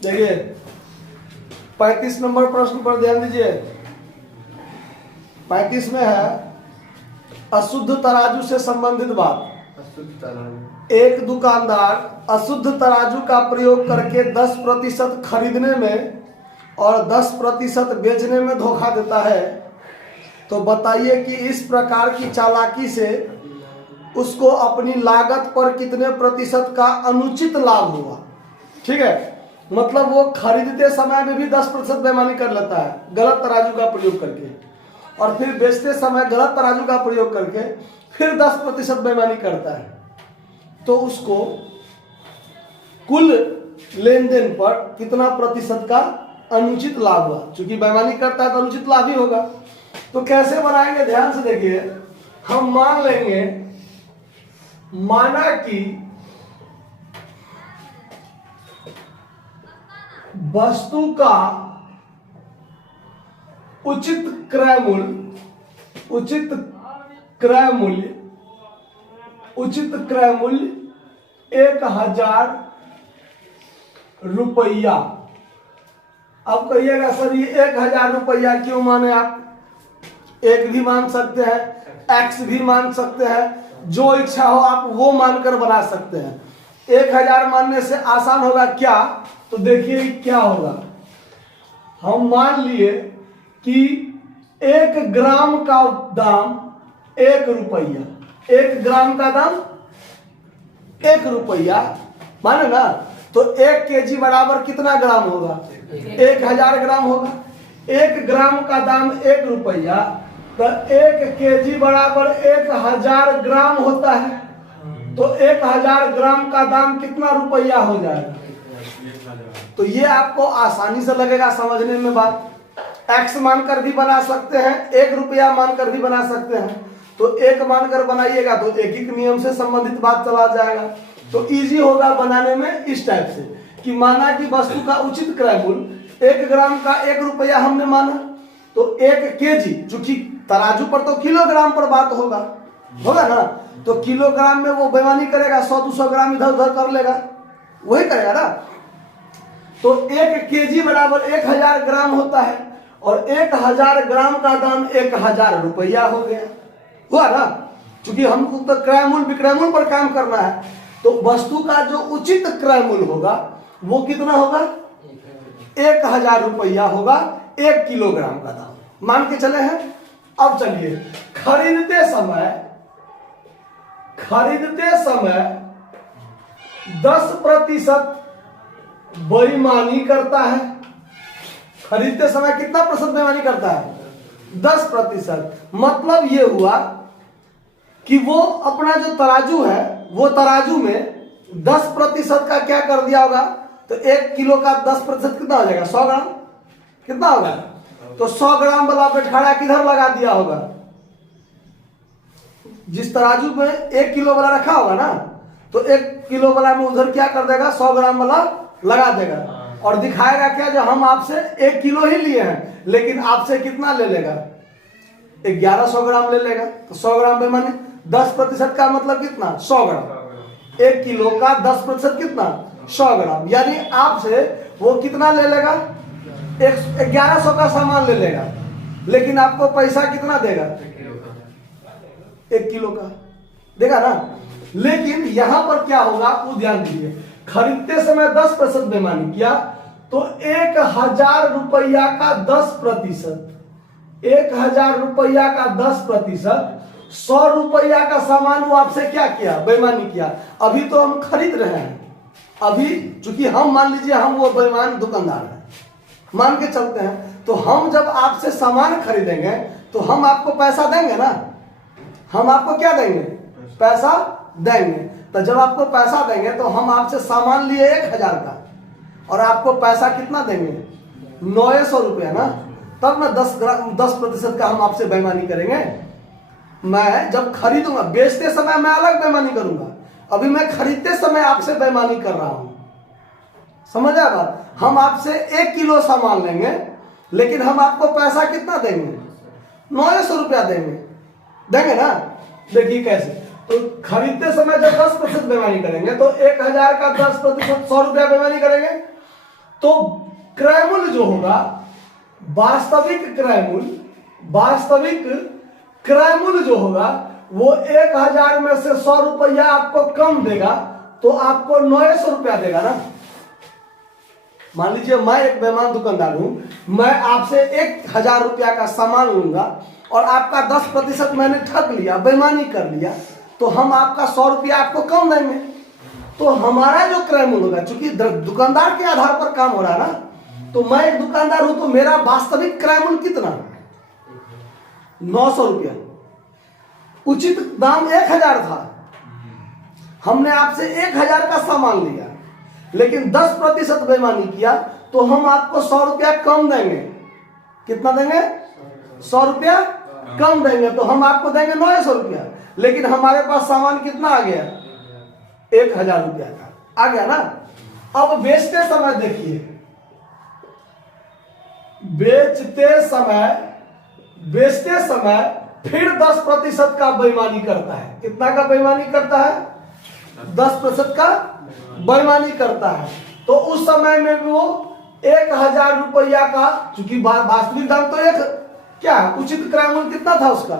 देखिए 35 नंबर प्रश्न पर ध्यान दीजिए। 35 में है अशुद्ध तराजू से संबंधित बात। एक दुकानदार अशुद्ध तराजू का प्रयोग करके 10% खरीदने में और 10% बेचने में धोखा देता है, तो बताइए कि इस प्रकार की चालाकी से उसको अपनी लागत पर कितने प्रतिशत का अनुचित लाभ हुआ। ठीक है, मतलब वो खरीदते समय में भी 10% बेईमानी कर लेता है गलत तराजू का प्रयोग करके, और फिर बेचते समय गलत तराजू का प्रयोग करके फिर 10% बेईमानी करता है, तो उसको कुल लेन देन पर कितना प्रतिशत का अनुचित लाभ हुआ। चूंकि बेईमानी करता है तो अनुचित लाभ ही होगा। तो कैसे बनाएंगे, ध्यान से देखिए। हम मान लेंगे, माना कि वस्तु का उचित क्रय मूल्य 1000 रुपया। अब कहिएगा सर ये 1000 रुपया क्यों माने आप? एक भी मान सकते हैं, एक्स भी मान सकते हैं, जो इच्छा हो आप वो मानकर बना सकते हैं। 1000 मानने से आसान होगा क्या? तो देखिए क्या होगा। हम मान लिए कि 1 ग्राम का दाम 1 रुपया, 1 ग्राम का दाम 1 रुपया माने ना, तो 1 केजी बराबर कितना ग्राम होगा? 1000 ग्राम होगा। 1 ग्राम का दाम 1 रुपया, तो 1 केजी बराबर 1000 ग्राम होता है। तो 1000 ग्राम का दाम कितना रुपया हो जाएगा? तो ये आपको आसानी से लगेगा समझने में बात। एक्स मानकर भी बना सकते हैं, 1 रुपया मानकर भी बना सकते हैं। तो 1 मानकर बनाइएगा तो एक नियम से संबंधित बात चला जाएगा, तो इजी होगा बनाने में। इस टाइप से कि माना कि वस्तु का उचित क्रय मूल्य 1 ग्राम का 1 रुपया हमने माना, तो 1 केजी, चूंकि तराजू पर तो किलोग्राम पर बात होगा ना, तो किलोग्राम में वो बेईमानी करेगा, 100-200 ग्राम इधर उधर कर लेगा, वही करेगा ना। तो 1 केजी बराबर 1000 ग्राम होता है, और 1000 ग्राम का दाम 1000 रुपया हो गया, हुआ ना। क्योंकि हमको तो क्रय मूल्य विक्रय मूल्य पर काम करना है, तो वस्तु का जो उचित क्रय मूल्य होगा वो कितना होगा? 1000 रुपया होगा 1 किलोग्राम का दाम मान के चले हैं। अब चलिए खरीदते समय 10% बेईमानी करता है। खरीदते समय कितना प्रतिशत बेईमानी करता है? 10%। मतलब ये हुआ कि वो अपना जो तराजू है, वो तराजू में 10% का क्या कर दिया होगा? तो 1 किलो का 10% कितना हो जाएगा? 100 ग्राम। कितना होगा? तो 100 ग्राम वाला बैठाड़ा किधर लगा दिया होगा? जिस तराजू में 1 किलो वाला रखा होगा ना, तो 1 किलो वाला में उधर क्या कर देगा? 100 ग्राम वाला लगा देगा, और दिखाएगा क्या, जो हम आपसे 1 किलो ही लिए हैं, लेकिन आपसे कितना ले लेगा? 1100 ग्राम ले लेगा। तो 100 ग्राम बेईमानी, 10% का मतलब कितना? 100 ग्राम। 1 किलो का 10% कितना? 100 ग्राम। यानी आपसे वो कितना ले लेगा? 1100 का सामान ले लेगा, लेकिन आपको पैसा कितना देगा? 1 किलो का देगा ना। लेकिन यहां पर क्या होगा आपको ध्यान दीजिए। खरीदते समय 10% बेईमानी किया, तो 1000 रुपया का 10%, 1000 रुपया का 10%, 100 रुपया का सामान वो आपसे क्या किया? बेईमानी किया। अभी तो हम खरीद रहे हैं, अभी चूंकि हम मान लीजिए हम वो बेईमान दुकानदार हैं, मान के चलते हैं, तो हम जब आपसे सामान खरीदेंगे तो हम आपको पैसा देंगे ना। हम आपको क्या देंगे? पैसा देंगे। तो जब आपको पैसा देंगे तो हम आपसे सामान लिए 1000 का, और आपको पैसा कितना देंगे? 900 रुपया ना। तब ना 10% का हम आपसे बेईमानी करेंगे। मैं जब खरीदूंगा, बेचते समय मैं अलग बेईमानी करूंगा, अभी मैं खरीदते समय आपसे बेईमानी कर रहा हूं। समझ आया बात? हम आपसे 1 किलो सामान लेंगे, लेकिन हम आपको पैसा कितना देंगे? 900 रुपया देंगे ना। देखिए कैसे। तो खरीदते समय जब 10% बेईमानी करेंगे, तो 1000 का 10% 100 रुपया बेईमानी करेंगे, तो क्रय मूल्य जो होगा, वास्तविक क्रय मूल्य जो होगा वो 1000 में से 100 रुपया आपको कम देगा, तो आपको 900 रुपया देगा ना। मान लीजिए मैं एक बेईमान दुकानदार हूं, मैं आपसे 1000 रुपया का सामान लूंगा और आपका 10% मैंने ठग लिया, बेईमानी कर लिया, तो हम आपका 100 रुपया आपको कम देंगे। तो हमारा जो क्रय मूल्य होगा, चूंकि दुकानदार के आधार पर काम हो रहा है ना, तो मैं एक दुकानदार हूं तो मेरा वास्तविक क्रय मूल्य कितना, 900 रुपया। उचित दाम 1000 था, हमने आपसे 1000 का सामान लिया, लेकिन 10% बेईमानी किया, तो हम आपको 100 रुपया कम देंगे। कितना देंगे, 100 रुपया कम देंगे, तो हम आपको देंगे 900 रुपया, लेकिन हमारे पास सामान कितना आ गया, 1000 रुपया का आ गया ना। अब बेचते समय देखिए, बेचते समय फिर 10% का बेईमानी करता है। कितना का बेईमानी करता है, 10% का बेईमानी करता है। तो उस समय में भी वो 1000 रुपया का, चूंकि वास्तविक दाम तो एक क्या उचित क्रय मूल्य कितना था उसका,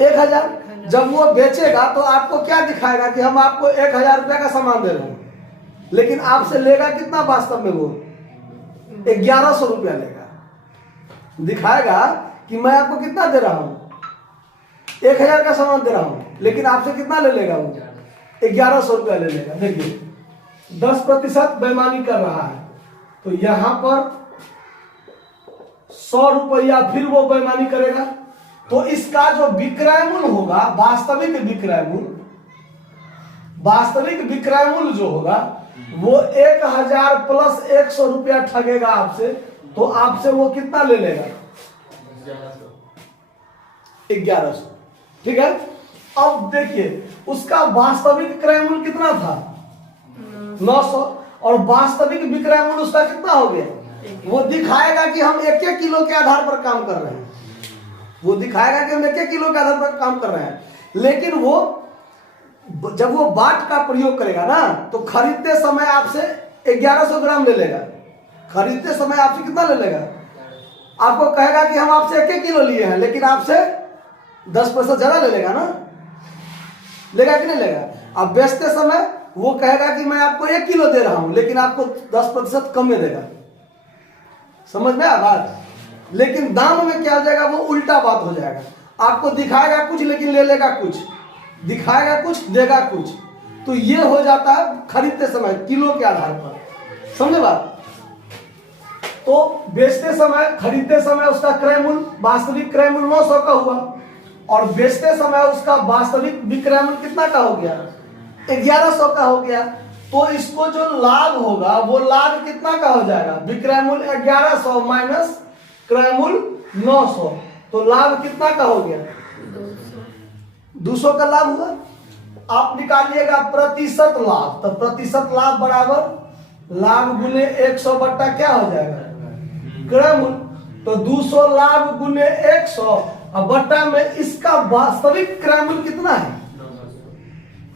1000। जब वो बेचेगा तो आपको क्या दिखाएगा कि हम आपको 1000 रुपया का सामान दे रहे हैं, लेकिन आपसे लेगा कितना, वास्तव में वो 1100 रुपया लेगा। दिखाएगा कि मैं आपको कितना दे रहा हूं, 1000 का सामान दे रहा हूं, लेकिन आपसे कितना ले लेगा, वो 1100 रुपया ले लेगा। देखिए 10% बेईमानी कर रहा है, तो यहां पर 100 रुपया फिर वो बेईमानी करेगा। तो इसका जो विक्रय मूल्य होगा, वास्तविक विक्रय मूल्य जो होगा वो 1000 प्लस 100 रुपया ठगेगा आपसे, तो आपसे वो कितना ले लेगा, 1100। ठीक है। अब देखिए उसका वास्तविक क्रय मूल्य कितना था, 900, और वास्तविक विक्रय मूल्य उसका कितना हो गया, वो दिखाएगा कि हम 1 किलो के आधार पर काम कर रहे हैं, वो दिखाएगा कि हम 1 किलो के आधार पर काम कर रहे हैं। लेकिन वो जब वो बाट का प्रयोग करेगा ना, तो खरीदते समय आपसे 1100 ग्राम ले लेगा। खरीदते समय आपसे कितना ले लेगा, आपको कहेगा कि हम आपसे 1 किलो लिए हैं, लेकिन आपसे 10% ज्यादा ले लेगा ना, लेगा कि नहीं लेगा। अब बेचते समय वो कहेगा कि मैं आपको 1 किलो दे रहा हूं, लेकिन आपको 10% कम में देगा। समझ में आ बात। लेकिन दाम में क्या हो जाएगा, वो उल्टा बात हो जाएगा। आपको दिखाएगा कुछ लेकिन ले लेगा कुछ, दिखाएगा कुछ देगा कुछ। तो ये हो जाता है खरीदते समय किलो के आधार पर। समझे बात। तो बेचते समय, खरीदते समय उसका क्रय मूल्य, वास्तविक क्रय मूल्य 900 का हुआ, और बेचते समय उसका वास्तविक विक्रय मूल्य कितना का हो गया, 1100 का हो गया। तो इसको जो लाभ होगा वो लाभ कितना का हो जाएगा, विक्रय मूल्य 1100 माइनस क्रय मूल्य 900, तो लाभ कितना का हो गया, 200 का लाभ हुआ। आप निकालिएगा प्रतिशत लाभ, तो प्रतिशत लाभ बराबर लाभ गुने 100 बट्टा क्या हो जाएगा, क्रय मूल्य। तो 200 लाभ गुने 100 और बट्टा में इसका वास्तविक क्रय मूल्य कितना है,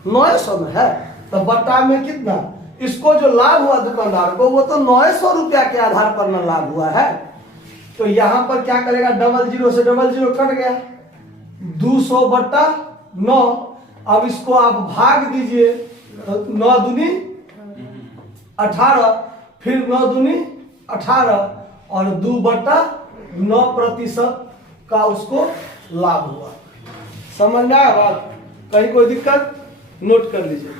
900 में है, तो बट्टा में कितना, इसको जो लाभ हुआ दुकानदार को वो तो 900 रुपया के आधार पर न लाभ हुआ है। तो यहां पर क्या करेगा, 00 से 00 कट गया, 200 बट्टा 9। अब इसको आप भाग दीजिए, तो 9 दूनी 18, फिर 9 दूनी 18 और 2 बट्टा 9% का उसको लाभ हुआ। समझ में आया बात, कहीं कोई दिक्कत, नोट कर लीजिए।